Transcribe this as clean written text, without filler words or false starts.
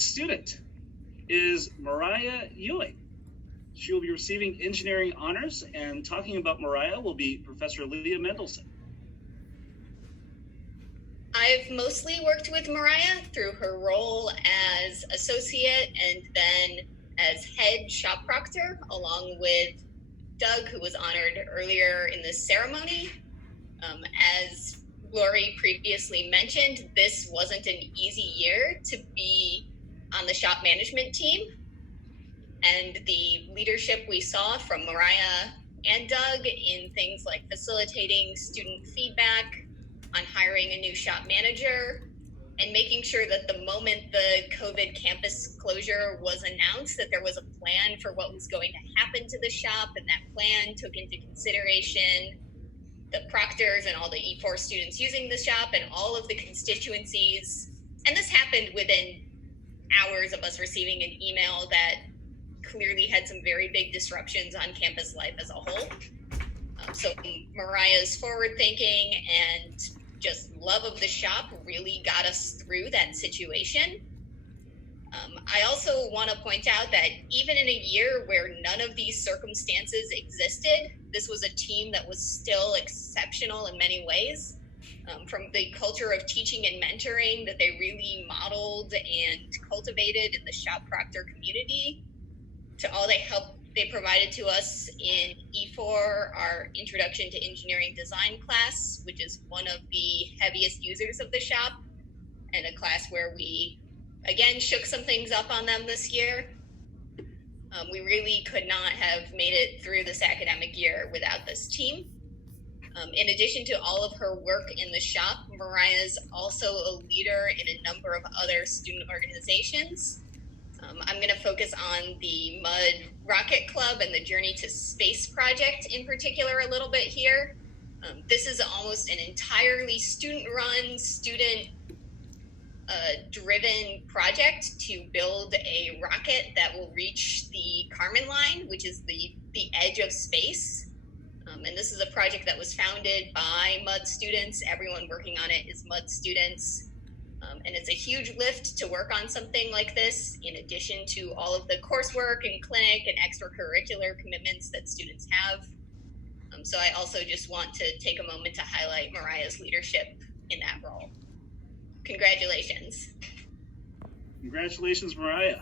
student is Mariah Ewing. She will be receiving engineering honors, and talking about Mariah will be Professor Leah Mendelson. I've mostly worked with Mariah through her role as associate and then as head shop proctor, along with Doug, who was honored earlier in this ceremony. As Lori previously mentioned, this wasn't an easy year to be on the shop management team. And the leadership we saw from Mariah and Doug in things like facilitating student feedback, on hiring a new shop manager, and making sure that the moment the COVID campus closure was announced, that there was a plan for what was going to happen to the shop, and that plan took into consideration the proctors and all the E4 students using the shop and all of the constituencies. And this happened within hours of us receiving an email that clearly had some very big disruptions on campus life as a whole. So Mariah's forward thinking and just love of the shop really got us through that situation. I also want to point out that even in a year where none of these circumstances existed, this was a team that was still exceptional in many ways. From the culture of teaching and mentoring that they really modeled and cultivated in the shop proctor community, to all they provided to us in E4, our Introduction to Engineering Design class, which is one of the heaviest users of the shop, and a class where we, again, shook some things up on them this year. We really could not have made it through this academic year without this team. In addition to all of her work in the shop, Mariah's also a leader in a number of other student organizations. I'm going to focus on the Mud Rocket Club and the Journey to Space project in particular a little bit here. This is almost an entirely student-run, student-driven project to build a rocket that will reach the Kármán line, which is the edge of space. And this is a project that was founded by MUD students. Everyone working on it is MUD students. And it's a huge lift to work on something like this, in addition to all of the coursework and clinic and extracurricular commitments that students have. So I also just want to take a moment to highlight Mariah's leadership in that role. Congratulations. Congratulations, Mariah.